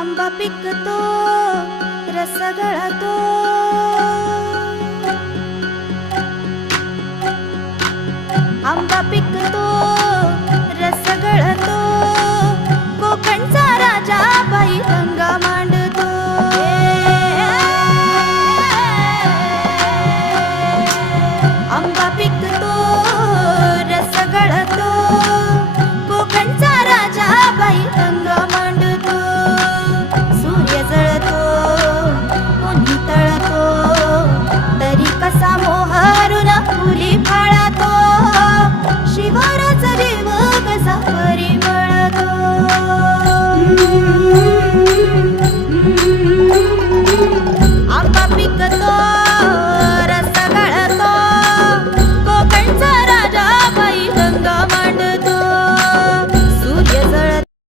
आंबा पिकतो रस गळतो आंबा पिकतो